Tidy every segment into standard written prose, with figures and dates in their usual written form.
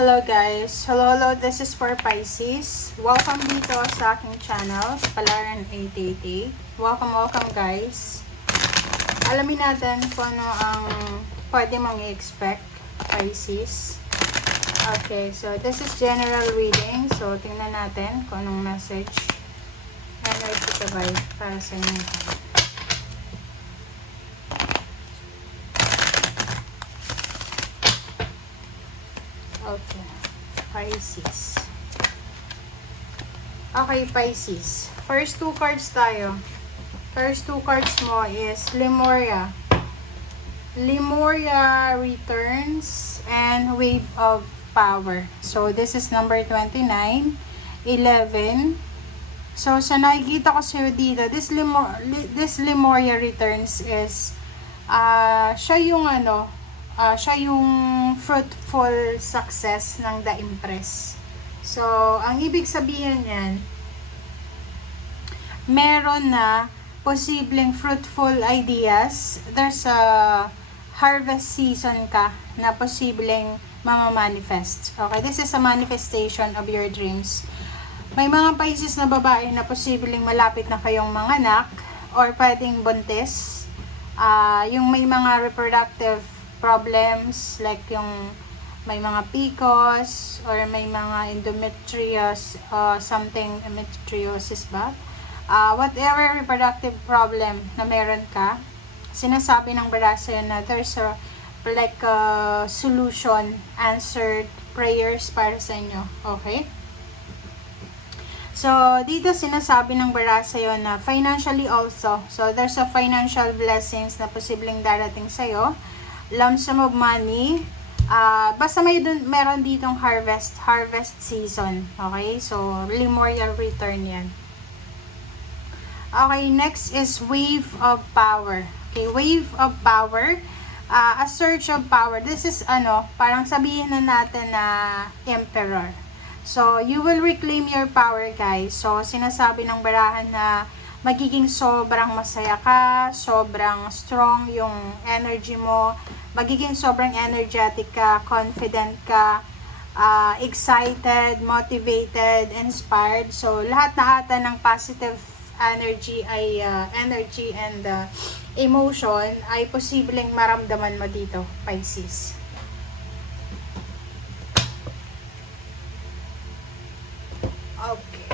Hello guys! Hello, this is for Pisces. Welcome dito sa aking channel, Palaran 888. Welcome guys. Alamin natin kung ano ang pwede mong i-expect, Pisces. Okay, so this is general reading. So, tingnan natin kung anong message energy provide para sa inyo. Okay, Pisces. Okay, Pisces. First two cards tayo. First two cards mo is Lemuria. Lemuria returns and wave of power. So, this is number 29, 11. So, sa nakikita ko sa'yo dito, this Lemuria returns is, siya yung fruitful success ng The Empress. So, ang ibig sabihin yan, meron na posibleng fruitful ideas. There's a harvest season ka na posibleng mamamanifest. Okay, this is a manifestation of your dreams. May mga Pisces na babae na posibleng malapit na kayong manganak or pwedeng buntis. Yung may mga reproductive problems like yung may mga PCOS or may mga endometriosis, endometriosis ba? Whatever reproductive problem na meron ka, sinasabi ng barasa yun na there's a solution, answered prayers para sa inyo. Okay? So, dito sinasabi ng barasa yun na financially also. So, there's a financial blessings na posibleng darating sa'yo. Lump sum of money. Basta meron ditong harvest season. Okay? So, Lemuria return yan. Okay, next is wave of power. Okay, wave of power. A surge of power. This is parang sabihin na natin na emperor. So, you will reclaim your power, guys. So, sinasabi ng barahan na magiging sobrang masaya ka, sobrang strong yung energy mo, magiging sobrang energetic ka, confident ka, excited, motivated, inspired. So, lahat na ata ng positive energy ay energy and emotion ay posibleng maramdaman mo dito, Pisces. Okay.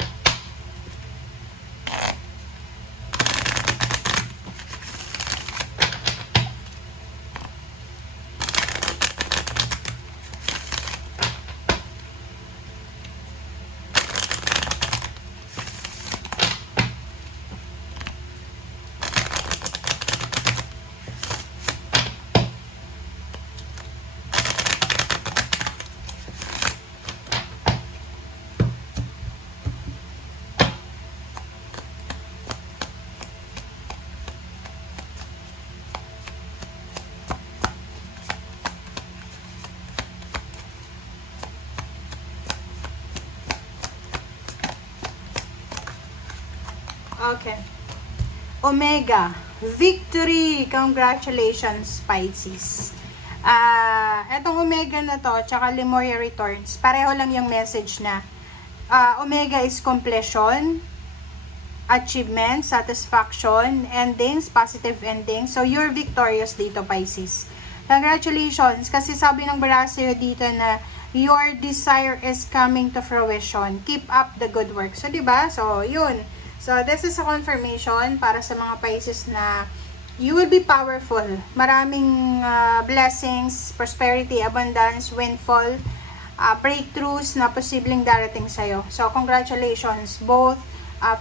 Okay. Omega. Victory! Congratulations, Pisces. Etong Omega na to, tsaka Lemuria returns, pareho lang yung message na Omega is completion, achievement, satisfaction, endings, positive endings. So, you're victorious dito, Pisces. Congratulations! Kasi sabi ng Barasio dito na your desire is coming to fruition. Keep up the good work. So, diba? So, yun. So, this is a confirmation para sa mga Pisces na you will be powerful. Maraming blessings, prosperity, abundance, windfall, breakthroughs na posibleng darating sa'yo. So, congratulations. Both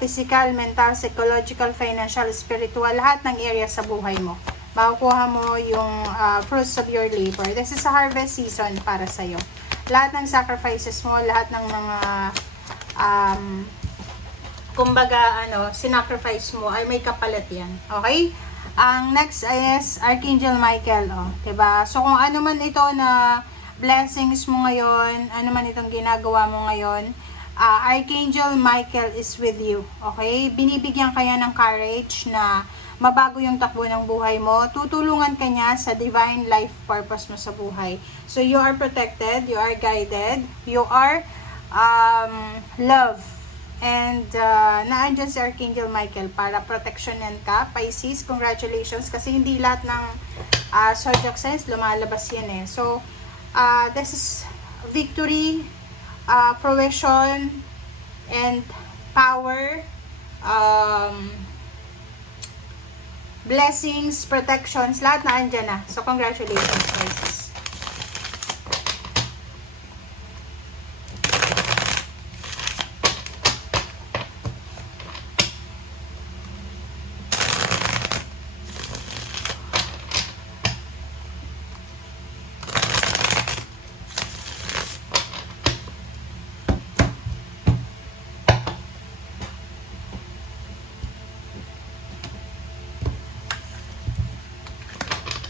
physical, mental, psychological, financial, spiritual, lahat ng area sa buhay mo. Makukuha mo yung fruits of your labor. This is a harvest season para sa'yo. Lahat ng sacrifices mo, lahat ng mga kumbaga, sinacrifice mo ay may kapalit yan. Okay? Ang next is Archangel Michael. Diba? So, kung ano man ito na blessings mo ngayon, ano man itong ginagawa mo ngayon, Archangel Michael is with you. Okay? Binibigyan kaya ng courage na mabago yung takbo ng buhay mo. Tutulungan ka niya sa divine life purpose mo sa buhay. So, you are protected, you are guided, you are loved. And naandyan si Archangel Michael para proteksyonan ka. Pisces, congratulations. Kasi hindi lahat ng zodiac signs lumalabas yan eh. So, this is victory, fruition, and power, blessings, protections, lahat na andyan na. So, congratulations, Pisces.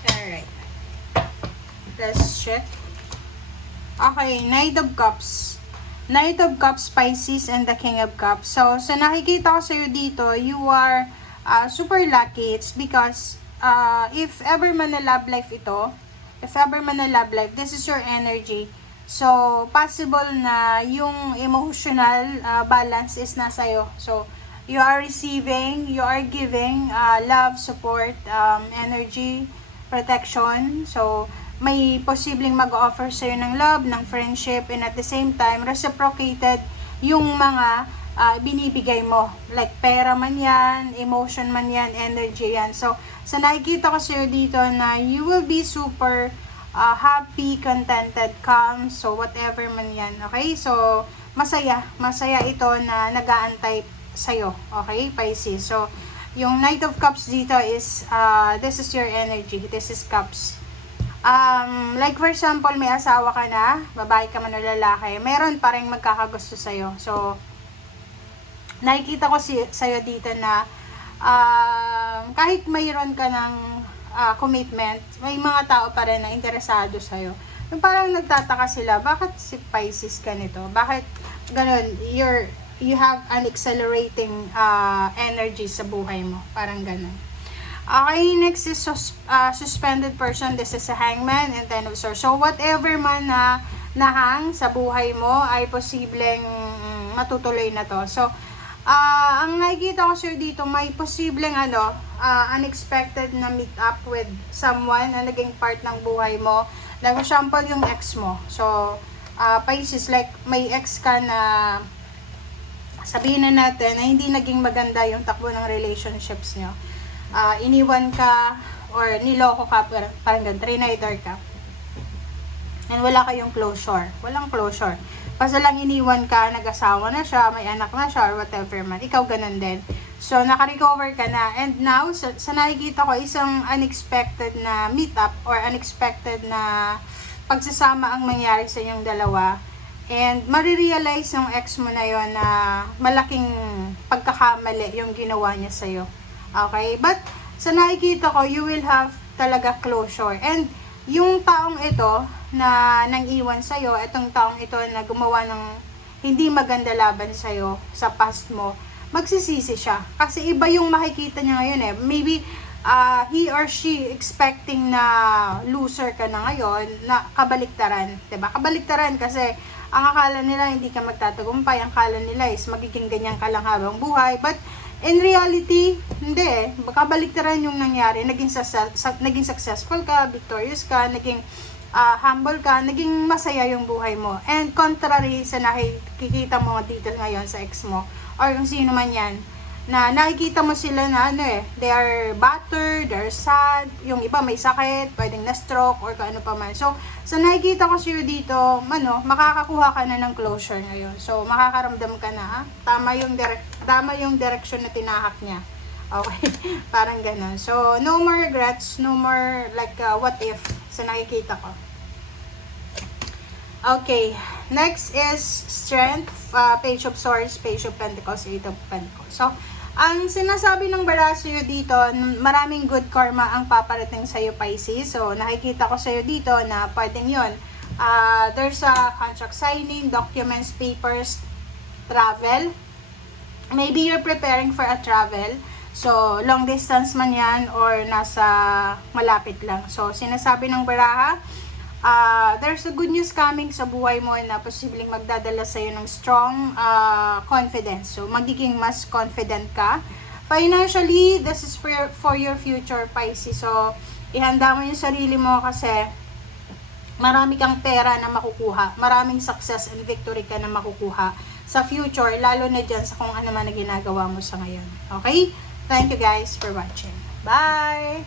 Alright. Let's check. Okay, Knight of Cups. Knight of Cups, Pisces, and the King of Cups. So nakikita ko sa'yo dito, you are super lucky. It's because, if ever man na love life ito, if ever man na love life, this is your energy. So, possible na yung emotional balance is nasa'yo. So, you are receiving, you are giving love, support, energy, protection. So, may posibleng mag-offer sa'yo ng love, ng friendship, and at the same time, reciprocated yung mga binibigay mo. Like, pera man yan, emotion man yan, energy yan. So, nakikita ko sa'yo dito na you will be super happy, contented, calm, so whatever man yan. Okay? So, masaya ito na nag-aantay sa'yo. Okay, Pisces? So, yung Knight of Cups dito is, this is your energy. This is Cups. Like for example, may asawa ka na, babae ka man o lalaki, meron pa rin magkakagusto sa'yo. So, nakikita ko sa'yo dito na, kahit mayroon ka ng commitment, may mga tao pa rin na interesado sa'yo. Yung parang nagtataka sila, bakit si Pisces ka nito? Bakit ganun? You have an accelerating energy sa buhay mo. Parang ganun. Okay, next is suspended person. This is a hangman and ten of swords. So, whatever man na nahang sa buhay mo ay posibleng matutuloy na to. So, ang nakikita ko sir dito, may posibleng unexpected na meet up with someone na naging part ng buhay mo. Like, for example, yung ex mo. So, Pisces, like, may ex ka na sabihin na natin na hindi naging maganda yung takbo ng relationships nyo. Iniwan ka or niloko ka, parang ganun, trinaitor ka. And wala kayong closure. Walang closure. Basta lang iniwan ka, nag-asawa na siya, may anak na siya, or whatever man. Ikaw ganun din. So, naka-recover ka na. And now, sa nakikita ko, isang unexpected na meet-up or unexpected na pagsasama ang mangyari sa inyong dalawa. And marirealize ng ex mo na yon na malaking pagkakamali yung ginawa niya sa'yo. Okay? But, sa nakikita ko, you will have talaga closure. And, yung taong ito na nang-iwan sa'yo, itong taong ito na gumawa ng hindi maganda laban sa'yo sa past mo, magsisisi siya. Kasi iba yung makikita niya ngayon eh. Maybe, he or she expecting na loser ka na ngayon, na kabaliktaran. Diba? Kabaliktaran kasi ang akala nila hindi ka magtatagumpay, ang akala nila is magiging ganyan ka lang habang buhay. But, in reality, hindi eh. Kabaliktaran yung nangyari. Naging successful ka, victorious ka, naging humble ka, naging masaya yung buhay mo. And contrary sa nakikita mo dito ngayon sa ex mo, or yung sino man yan, na nakikita mo sila na they are battered, they're sad, yung iba may sakit, pwedeng na-stroke, or ano pa man. So, nakikita ko siya dito, makakakuha ka na ng closure ngayon. So, makakaramdam ka na, tama yung direction na tinahak niya. Okay, parang ganun. So, no more regrets, no more like, what if, sa nakikita ko. Okay, next is strength, Page of Swords, Page of Pentacles, Eight of Pentacles. So, ang sinasabi ng Barasyo dito, maraming good karma ang paparating sa'yo, Pisces. So, nakikita ko sa'yo dito na pwedeng yun. There's a contract signing, documents, papers, travel. Maybe you're preparing for a travel. So, long distance man yan or nasa malapit lang. So, sinasabi ng baraha, there's a good news coming sa buhay mo na posibleng magdadala sa'yo ng strong confidence. So, magiging mas confident ka. Financially, this is for your future, Pisces. So, ihanda mo yung sarili mo kasi marami kang pera na makukuha. Maraming success and victory ka na makukuha sa future, lalo na dyan sa kung ano man na ginagawa mo sa ngayon. Okay? Thank you guys for watching. Bye!